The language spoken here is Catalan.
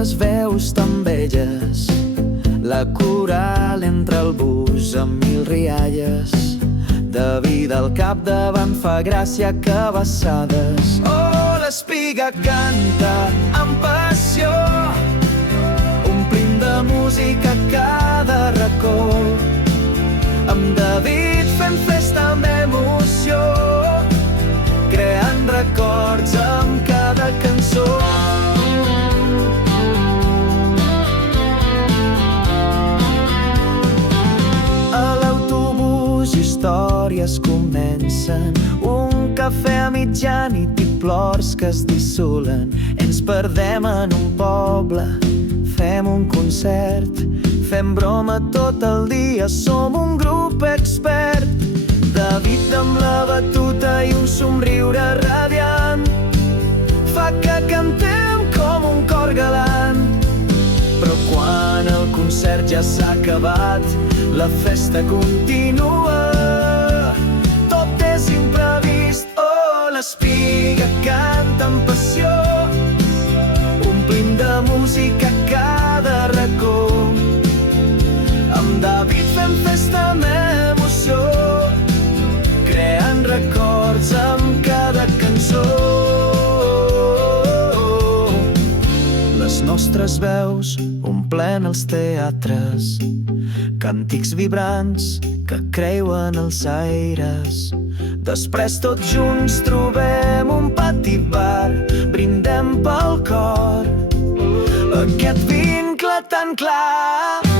les veus tan belles, la coral entre el bus amb mil rialles. David al capdavant fa gràcia cabassades. Oh, l'espiga canta amb passió, omplint de música cada racó. Amb David fem festa amb emoció, creant records amb cada cançó. A l'autobús històries comencen, un cafè a mitjanit i plors que es dissolen. Ens perdem en un poble, fem un concert, fem broma tot el dia, som un grup expert. David amb la batuta i un somriure radiant fa que cantem com un cor galant. Però quan el concert ja s'ha acabat, la festa continua, tot és imprevist. Oh, l'espiga canta amb passió, omplint de música cada racó. Amb David fem festa amb emoció, creant records amb cada cançó. Les nostres veus omplen els teatres, càntics vibrants que creuen els aires. Després tots junts trobem un petit bar, brindem pel cor aquest vincle tan clar.